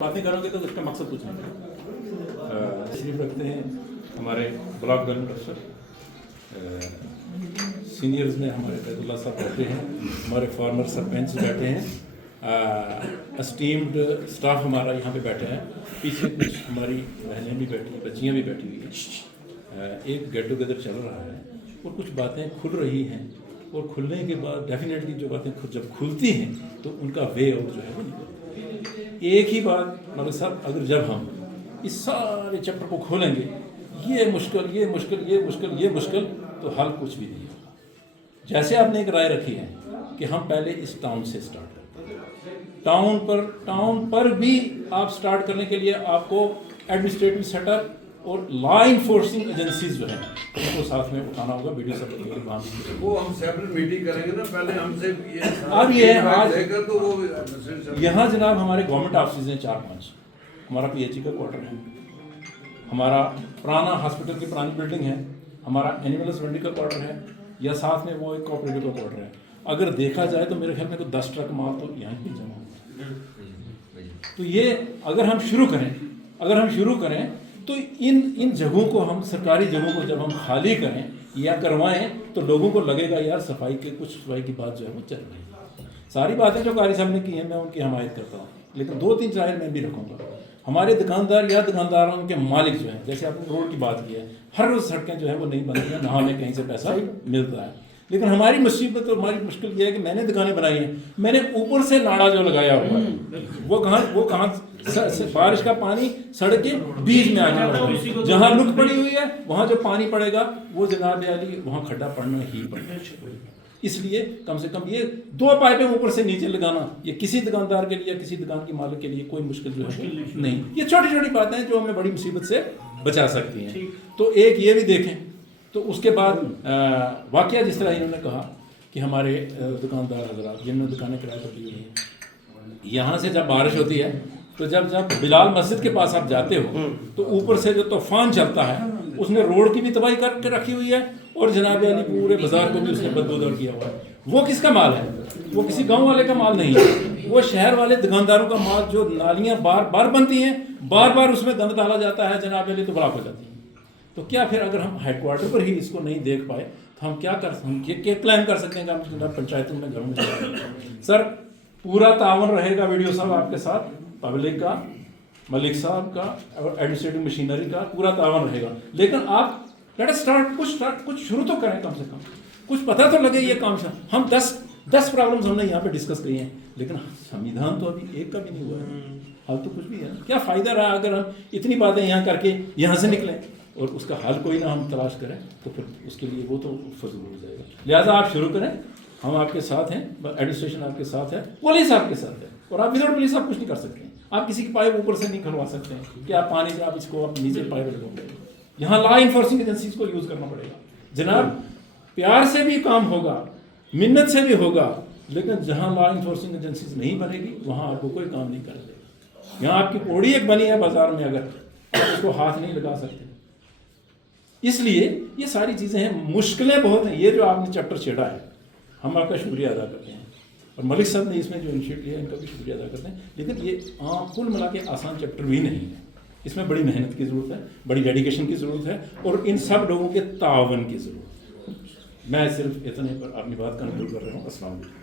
बातें करोगे तो उसका मकसद कुछ नहीं। तशरीफ रखते हैं हमारे ब्लॉक गवर्नमेंट अफसर, सीनियर्स में हमारे बैतुल्ला साहब बैठे हैं, हमारे फॉर्मर सरपंच बैठे हैं, एस्टीम्ड स्टाफ हमारा यहाँ पे बैठा है, पीछे कुछ हमारी बहनें भी बैठी, बच्चियाँ भी बैठी हुई हैं। एक गेट टुगेदर चल रहा है और कुछ बातें खुल रही हैं और खुलने के बाद डेफिनेटली जो बातें जब खुलती हैं तो उनका वे और जो है वो निकलता है। एक ही बात मगर साहब, अगर जब हम इस सारे चैप्टर को खोलेंगे, ये मुश्किल ये मुश्किल ये मुश्किल ये मुश्किल, तो हल कुछ भी नहीं होगा। जैसे आपने एक राय रखी है कि हम पहले इस टाउन से स्टार्ट करते हैं, टाउन पर भी आप स्टार्ट करने के लिए आपको एडमिनिस्ट्रेटिव सेटअप और लॉ इन्फोर्सिंग एजेंसीज जो है उनको साथ में उठाना होगा। वीडियो सब वो हम सेपरेट मीटिंग करेंगे ना, पहले हमसे अब ये आज लेकर तो वो यहाँ जनाब हमारे गवर्नमेंट ऑफिस हैं 4-5, हमारा पीएचई का क्वार्टर है, हमारा पुराना हॉस्पिटल की पुरानी बिल्डिंग है, हमारा एनिमल हस्बेंड्री का क्वार्टर है, या साथ में वो एक कोऑपरेटिव का क्वार्टर है। अगर देखा जाए तो मेरे ख्याल में तो 10 ट्रक माल तो यहाँ ही जमा होगा। तो ये अगर हम शुरू करें तो इन जगहों को हम सरकारी जगहों को जब हम खाली करें या करवाएं तो लोगों को लगेगा यार सफाई की बात जो है वो चल रही है। सारी बातें जो कारी साहब ने की हैं मैं उनकी हमायत करता हूँ, लेकिन 2-3 जाहिर मैं भी रखूँगा। हमारे दुकानदार या दुकानदारों के मालिक जो हैं, जैसे आपने रोड की बात की है, हर रोज़ सड़कें जो है वो नहीं बनती हैं, ना हमें कहीं से पैसा मिलता है। लेकिन हमारी मुसीबत और हमारी मुश्किल ये है कि मैंने दुकानें बनाई हैं, मैंने ऊपर से नाड़ा जो लगाया हुआ है वो कहाँ बारिश का पानी सड़क के बीच में आने वाला है, जहाँ लुक पड़ी हुई है वहाँ जो पानी पड़ेगा वो जनाब अली वहाँ खड्डा पड़ना ही पड़ेगा। इसलिए कम से कम ये 2 पाइपें ऊपर से नीचे लगाना ये किसी दुकानदार के लिए, किसी दुकान के मालिक के लिए कोई मुश्किल जो है नहीं। ये छोटी छोटी बातें हैं जो हमें बड़ी मुसीबत से बचा सकती हैं। तो एक ये भी देखें। तो उसके बाद वाकया जिस तरह इन्होंने कहा कि हमारे दुकानदार हजरात जिन्होंने दुकानें किराए पर ली हुई हैं, यहाँ से जब बारिश होती है तो जब बिलाल मस्जिद के पास आप जाते हो तो ऊपर से जो तूफान चलता है उसने रोड की भी तबाही करके रखी हुई है और जनाब अली पूरे बाजार को भी उसने बदबूदार किया हुआ है। वो किसका माल है? वो किसी गांव वाले का माल नहीं है, वो शहर वाले दुकानदारों का माल। जो नालियाँ बार बार बनती हैं, बार बार उसमें गंद डाला जाता है जनाब अली, तो ब्लॉक हो जाती है। तो क्या फिर अगर हम हेडक्वार्टर पर ही इसको नहीं देख पाए तो हम क्या क्लेम कर सकते हैं कि हम पंचायतों में घरों में सर पूरा तावन रहेगा वीडियो साहब आपके साथ, पब्लिक का, मलिक साहब का और एडमिनिस्ट्रेटिव मशीनरी का पूरा तावन रहेगा। लेकिन आप लेट अस स्टार्ट कुछ शुरू तो करें, कम से कम कुछ पता तो लगे ये काम से। हम 10 प्रॉब्लम्स हमने यहाँ पे डिस्कस की हैं, लेकिन संविधान तो अभी एक का भी नहीं हुआ है। हल तो कुछ भी है, क्या फ़ायदा रहा अगर हम इतनी बातें यहाँ करके यहाँ से निकलें और उसका हल कोई ना हम तलाश करें, तो फिर उसके लिए वो तो फजूल हो जाएगा। लिहाजा आप शुरू करें, हम आपके साथ हैं, एडमिनिस्ट्रेशन आपके साथ है, पुलिस आपके साथ है, और आप विदाउट पुलिस आप कुछ नहीं कर सकते हैं। आप किसी की पाइप ऊपर से नहीं खुलवा सकते हैं कि आप पानी से आप इसको आप नीचे पाइप लगाओगे। यहाँ लॉ इन्फोर्सिंग एजेंसीज को यूज़ करना पड़ेगा जनाब। प्यार से भी काम होगा, मिन्नत से भी होगा, लेकिन जहाँ लॉ इन्फोर्सिंग एजेंसीज नहीं बनेगी वहाँ आपको कोई काम नहीं कर देगा। यहाँ आपकी पौड़ी एक बनी है बाजार में, अगर आप उसको हाथ नहीं लगा सकते। इसलिए ये सारी चीज़ें हैं, मुश्किलें बहुत हैं। ये जो आपने चैप्टर छेड़ा है, हम आपका शुक्रिया अदा करते हैं, और मलिक साहब ने इसमें जो इनिशिएटिव लिया इनका भी शुक्रिया अदा करते हैं। लेकिन ये कुल मिला के आसान चैप्टर भी नहीं है, इसमें बड़ी मेहनत की ज़रूरत है, बड़ी डेडिकेशन की ज़रूरत है, और इन सब लोगों के तावन की ज़रूरत है। मैं सिर्फ इतने पर अपनी बात कंक्लूड कर रहा हूँ। अस्सलाम वालेकुम।